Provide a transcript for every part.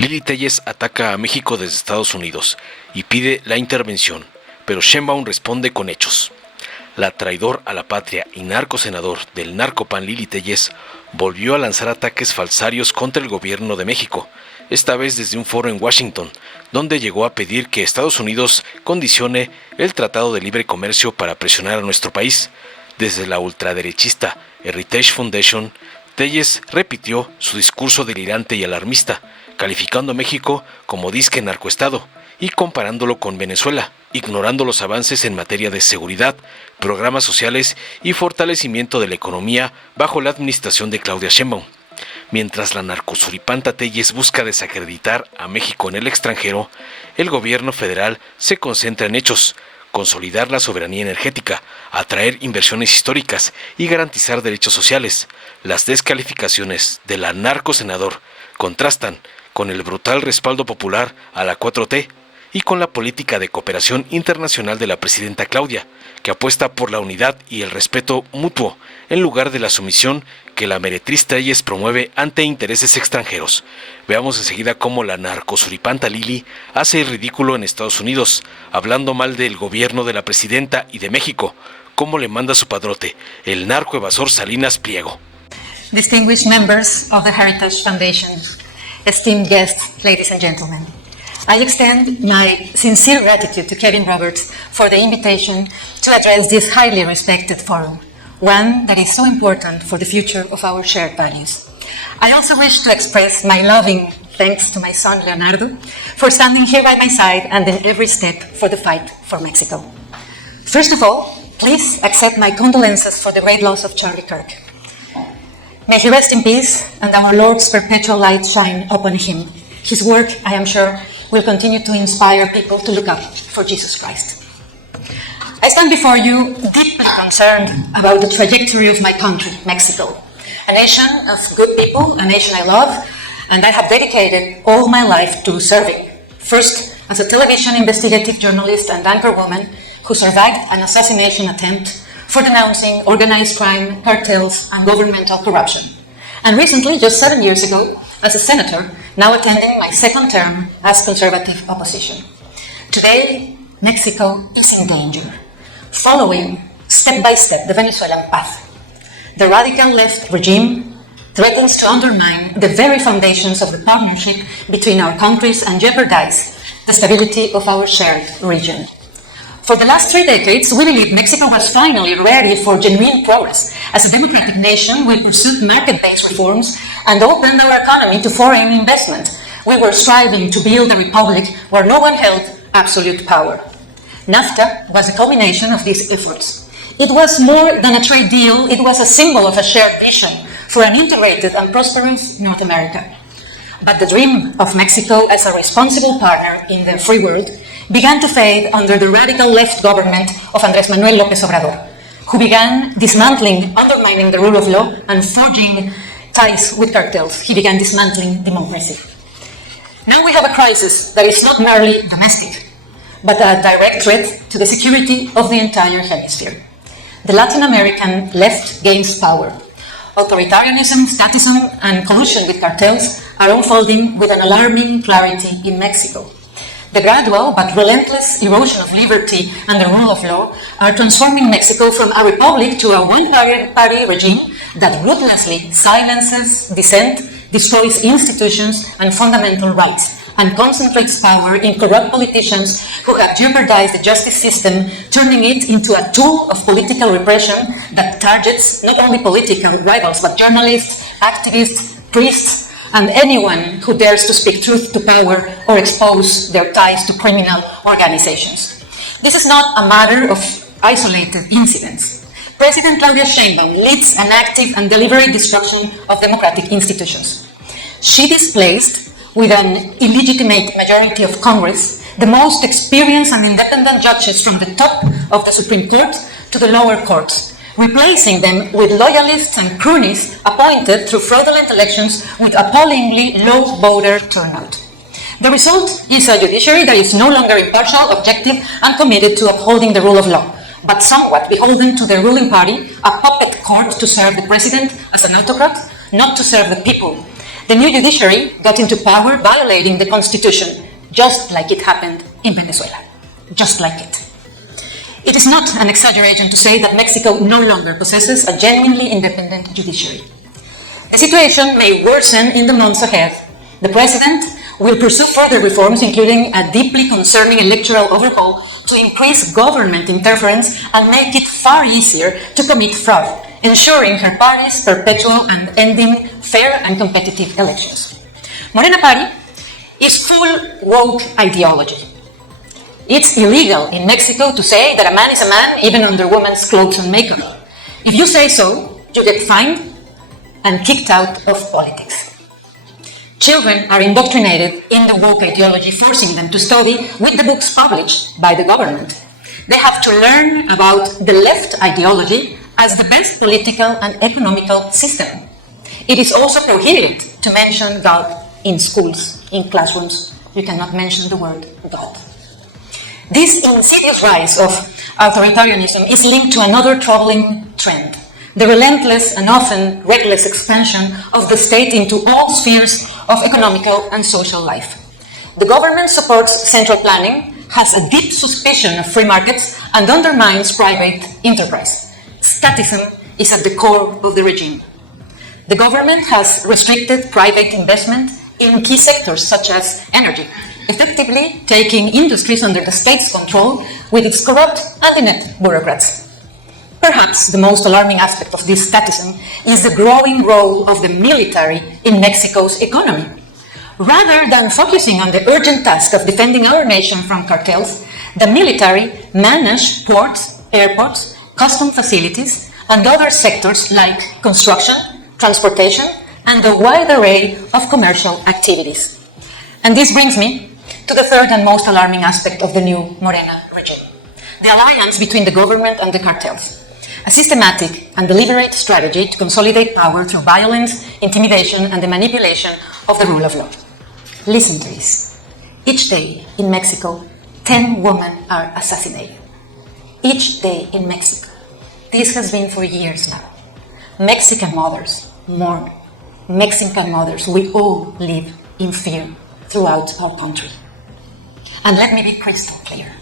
Lilly Téllez ataca a México desde Estados Unidos y pide la intervención, pero Sheinbaum responde con hechos. La traidor a la patria y narcosenador del narcopan Lilly Téllez volvió a lanzar ataques falsarios contra el gobierno de México, esta vez desde un foro en Washington, donde llegó a pedir que Estados Unidos condicione el Tratado de Libre Comercio para presionar a nuestro país. Desde la ultraderechista Heritage Foundation, Téllez repitió su discurso delirante y alarmista, calificando a México como disque narcoestado y comparándolo con Venezuela, ignorando los avances en materia de seguridad, programas sociales y fortalecimiento de la economía bajo la administración de Claudia Sheinbaum. Mientras la narcosuripanta Téllez busca desacreditar a México en el extranjero, el gobierno federal se concentra en hechos: consolidar la soberanía energética, atraer inversiones históricas y garantizar derechos sociales. Las descalificaciones de la narcosenador contrastan con el brutal respaldo popular a la 4T y con la política de cooperación internacional de la presidenta Claudia, que apuesta por la unidad y el respeto mutuo, en lugar de la sumisión que la meretriz Téllez promueve ante intereses extranjeros. Veamos enseguida cómo la narcosuripanta Lilly hace el ridículo en Estados Unidos, hablando mal del gobierno de la presidenta y de México, cómo le manda su padrote, el narcoevasor Salinas Pliego. Distinguished members of the Heritage Foundation, esteemed guests, ladies and gentlemen, I extend my sincere gratitude to Kevin Roberts for the invitation to address this highly respected forum, one that is so important for the future of our shared values. I also wish to express my loving thanks to my son Leonardo for standing here by my side and in every step for the fight for Mexico. First of all, please accept my condolences for the great loss of Charlie Kirk. May he rest in peace and our Lord's perpetual light shine upon him. His work, I am sure, will continue to inspire people to look up for Jesus Christ. I stand before you deeply concerned about the trajectory of my country, Mexico, a nation of good people, a nation I love, and I have dedicated all my life to serving. First, as a television investigative journalist and anchorwoman who survived an assassination attempt for denouncing organized crime, cartels, and governmental corruption. And recently, just 7 years ago, as a senator, now attending my second term as conservative opposition. Today, Mexico is in danger, following step by step the Venezuelan path. The radical left regime threatens to undermine the very foundations of the partnership between our countries and jeopardize the stability of our shared region. For the last 3 decades, we believe Mexico was finally ready for genuine progress. As a democratic nation, we pursued market-based reforms and opened our economy to foreign investment. We were striving to build a republic where no one held absolute power. NAFTA was a culmination of these efforts. It was more than a trade deal, it was a symbol of a shared vision for an integrated and prosperous North America. But the dream of Mexico as a responsible partner in the free world began to fade under the radical left government of Andrés Manuel López Obrador, who began dismantling, undermining the rule of law and forging ties with cartels. He began dismantling democracy. Now we have a crisis that is not merely domestic, but a direct threat to the security of the entire hemisphere. The Latin American left gains power. Authoritarianism, statism, and collusion with cartels are unfolding with an alarming clarity in Mexico. The gradual but relentless erosion of liberty and the rule of law are transforming Mexico from a republic to a one-party regime that ruthlessly silences dissent, destroys institutions and fundamental rights, and concentrates power in corrupt politicians who have jeopardized the justice system, turning it into a tool of political repression that targets not only political rivals but journalists, activists, priests, and anyone who dares to speak truth to power or expose their ties to criminal organizations. This is not a matter of isolated incidents. President Claudia Sheinbaum leads an active and deliberate destruction of democratic institutions. She displaced, with an illegitimate majority of Congress, the most experienced and independent judges from the top of the Supreme Court to the lower courts, replacing them with loyalists and cronies appointed through fraudulent elections with appallingly low voter turnout. The result is a judiciary that is no longer impartial, objective, and committed to upholding the rule of law, but somewhat beholden to the ruling party, a puppet court to serve the president as an autocrat, not to serve the people. The new judiciary got into power violating the constitution, just like it happened in Venezuela. Just like it. It is not an exaggeration to say that Mexico no longer possesses a genuinely independent judiciary. The situation may worsen in the months ahead. The President will pursue further reforms, including a deeply concerning electoral overhaul to increase government interference and make it far easier to commit fraud, ensuring her party's perpetual and ending fair and competitive elections. Morena Party is full woke ideology. It's illegal in Mexico to say that a man is a man even under women's clothes and makeup. If you say so, you get fined and kicked out of politics. Children are indoctrinated in the woke ideology, forcing them to study with the books published by the government. They have to learn about the left ideology as the best political and economical system. It is also prohibited to mention God in schools, in classrooms. You cannot mention the word God. This insidious rise of authoritarianism is linked to another troubling trend: the relentless and often reckless expansion of the state into all spheres of economical and social life. The government supports central planning, has a deep suspicion of free markets, and undermines private enterprise. Statism is at the core of the regime. The government has restricted private investment in key sectors such as energy, effectively taking industries under the state's control with its corrupt and inept bureaucrats. Perhaps the most alarming aspect of this statism is the growing role of the military in Mexico's economy. Rather than focusing on the urgent task of defending our nation from cartels, the military manage ports, airports, custom facilities, and other sectors like construction, transportation, and a wide array of commercial activities. And this brings me to the third and most alarming aspect of the new Morena regime: the alliance between the government and the cartels. A systematic and deliberate strategy to consolidate power through violence, intimidation, and the manipulation of the rule of law. Listen to this. Each day in Mexico, 10 women are assassinated. Each day in Mexico. This has been for years now. Mexican mothers mourn. Mexican mothers, we all live in fear throughout our country. And let me be crystal clear.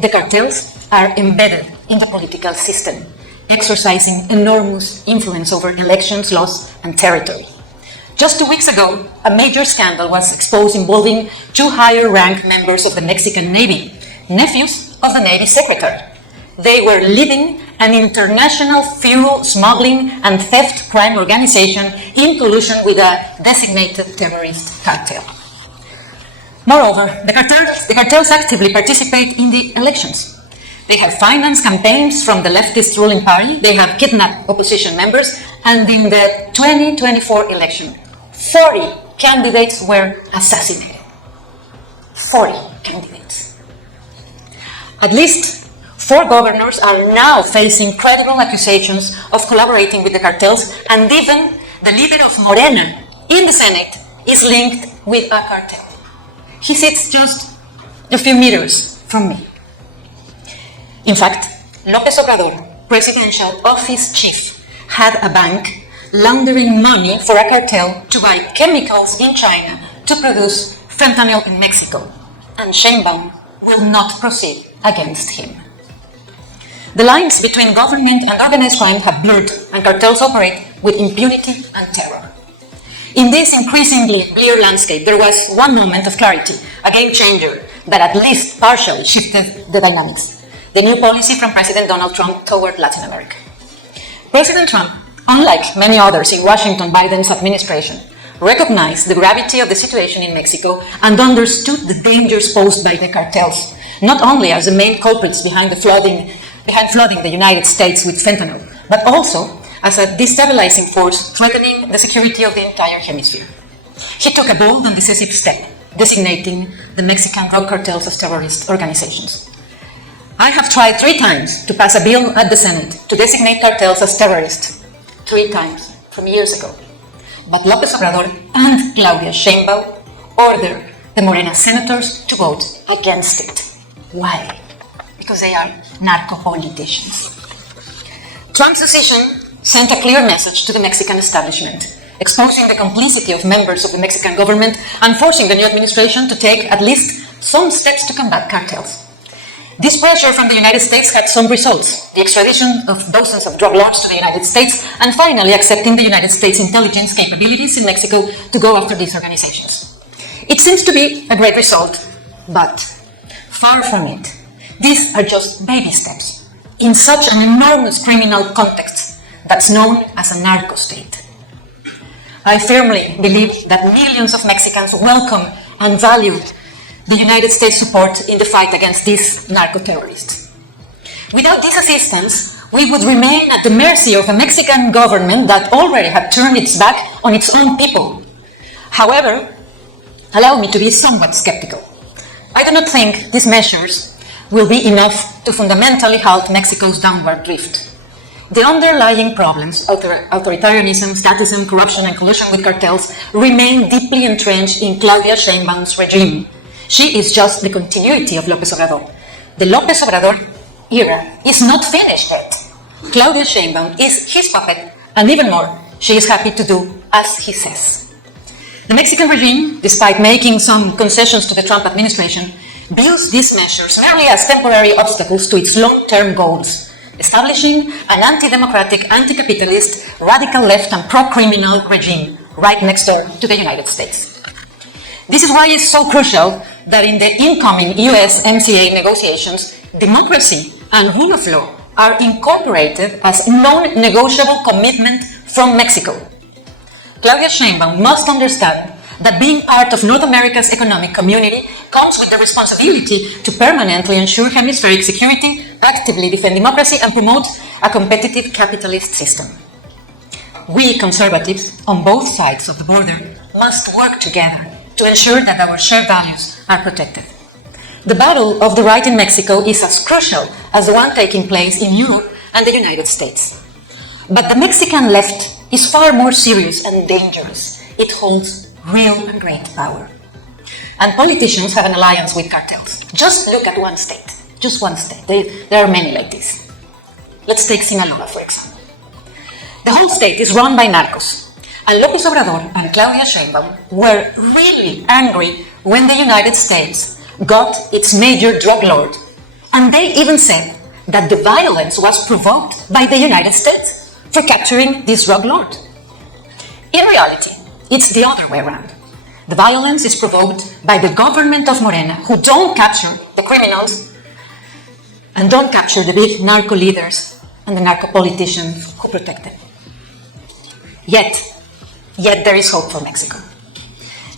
The cartels are embedded in the political system, exercising enormous influence over elections, laws, and territory. Just 2 weeks ago, a major scandal was exposed involving 2 higher-ranked members of the Mexican Navy, nephews of the Navy Secretary. They were leading an international fuel smuggling and theft crime organization in collusion with a designated terrorist cartel. Moreover, the cartels actively participate in the elections. They have financed campaigns from the leftist ruling party, they have kidnapped opposition members, and in the 2024 election, 40 candidates were assassinated. 40 candidates. At least 4 governors are now facing credible accusations of collaborating with the cartels, and even the leader of Morena in the Senate is linked with a cartel. He sits just a few meters from me. In fact, López Obrador, presidential office chief, had a bank laundering money for a cartel to buy chemicals in China to produce fentanyl in Mexico, and Sheinbaum will not proceed against him. The lines between government and organized crime have blurred, and cartels operate with impunity and terror. In this increasingly bleak landscape, there was one moment of clarity, a game changer that at least partially shifted the dynamics: the new policy from President Donald Trump toward Latin America. President Trump, unlike many others in Washington Biden's administration, recognized the gravity of the situation in Mexico and understood the dangers posed by the cartels, not only as the main culprits behind flooding the United States with fentanyl, but also as a destabilizing force threatening the security of the entire hemisphere. He took a bold and decisive step, designating the Mexican drug cartels as terrorist organizations. I have tried 3 times to pass a bill at the Senate to designate cartels as terrorists. 3 times, from years ago. But López Obrador and Claudia Sheinbaum ordered the Morena senators to vote against it. Why? Because they are narco-politicians. Trump's decision sent a clear message to the Mexican establishment. exposing the complicity of members of the Mexican government and forcing the new administration to take at least some steps to combat cartels. This pressure from the United States had some results: the extradition of dozens of drug lords to the United States, and finally accepting the United States intelligence capabilities in Mexico to go after these organizations. It seems to be a great result, but far from it. These are just baby steps in such an enormous criminal context that's known as a narco state. I firmly believe that millions of Mexicans welcome and value the United States support in the fight against these narco-terrorists. Without this assistance, we would remain at the mercy of a Mexican government that already had turned its back on its own people. However, allow me to be somewhat skeptical. I do not think these measures will be enough to fundamentally halt Mexico's downward drift. The underlying problems, authoritarianism, statism, corruption, and collusion with cartels, remain deeply entrenched in Claudia Sheinbaum's regime. She is just the continuity of López Obrador. The López Obrador era is not finished yet. Claudia Sheinbaum is his puppet, and even more, she is happy to do as he says. The Mexican regime, despite making some concessions to the Trump administration, views these measures merely as temporary obstacles to its long-term goals, establishing an anti-democratic, anti-capitalist, radical left and pro-criminal regime right next door to the United States. This is why it's so crucial that in the incoming US-MCA negotiations, democracy and rule of law are incorporated as non-negotiable commitment from Mexico. Claudia Sheinbaum must understand that being part of North America's economic community comes with the responsibility to permanently ensure hemispheric security, actively defend democracy, and promote a competitive capitalist system. We conservatives on both sides of the border must work together to ensure that our shared values are protected. The battle of the right in Mexico is as crucial as the one taking place in Europe and the United States. But the Mexican left is far more serious and dangerous. It holds real and great power. And politicians have an alliance with cartels. Just look at one state. Just one state. There are many like this. Let's take Sinaloa, for example. The whole state is run by narcos. And López Obrador and Claudia Sheinbaum were really angry when the United States got its major drug lord. And they even said that the violence was provoked by the United States for capturing this drug lord. In reality, it's the other way around. The violence is provoked by the government of Morena, who don't capture the criminals and don't capture the big narco leaders and the narco politicians who protect them. Yet there is hope for Mexico.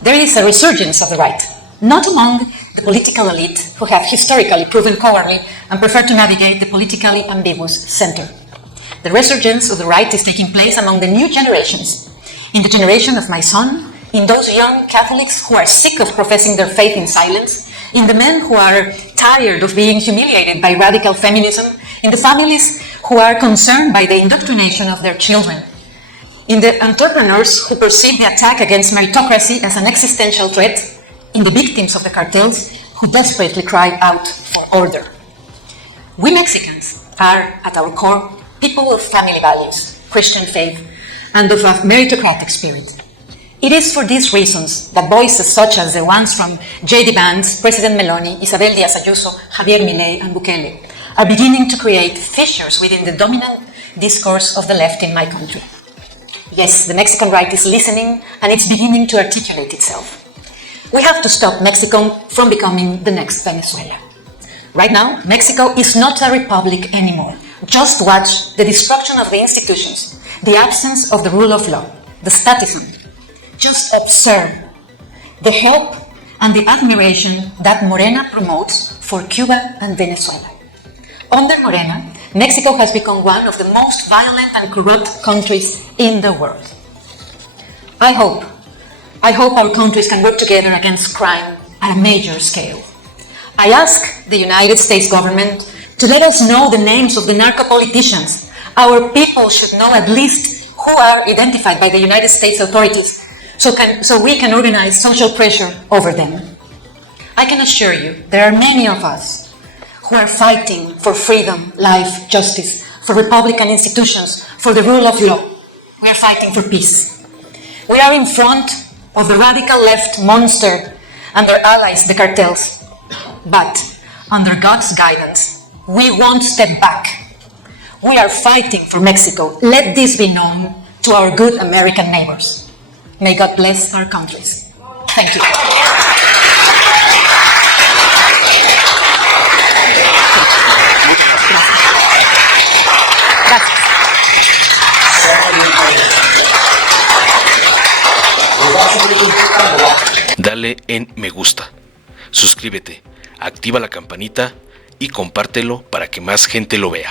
There is a resurgence of the right, not among the political elite who have historically proven cowardly and prefer to navigate the politically ambiguous center. The resurgence of the right is taking place among the new generations, in the generation of my son, in those young Catholics who are sick of professing their faith in silence, in the men who are tired of being humiliated by radical feminism, in the families who are concerned by the indoctrination of their children, in the entrepreneurs who perceive the attack against meritocracy as an existential threat, in the victims of the cartels who desperately cry out for order. We Mexicans are, at our core, people of family values, Christian faith, and of a meritocratic spirit. It is for these reasons that voices such as the ones from J.D. Vance, President Meloni, Isabel Díaz Ayuso, Javier Milei, and Bukele are beginning to create fissures within the dominant discourse of the left in my country. Yes, the Mexican right is listening and it's beginning to articulate itself. We have to stop Mexico from becoming the next Venezuela. Right now, Mexico is not a republic anymore. Just watch the destruction of the institutions, the absence of the rule of law, the statism. Just observe the hope and the admiration that Morena promotes for Cuba and Venezuela. Under Morena, Mexico has become one of the most violent and corrupt countries in the world. I hope our countries can work together against crime at a major scale. I ask the United States government to let us know the names of the narco politicians. Our people should know at least who are identified by the United States authorities so we can organize social pressure over them. I can assure you, there are many of us who are fighting for freedom, life, justice, for republican institutions, for the rule of law. We are fighting for peace. We are in front of the radical left monster and their allies, the cartels. But under God's guidance, we won't step back. We are fighting for Mexico. Let this be known to our good American neighbors. May God bless our countries. Thank you. Dale en me gusta, suscríbete, activa la campanita y compártelo para que más gente lo vea.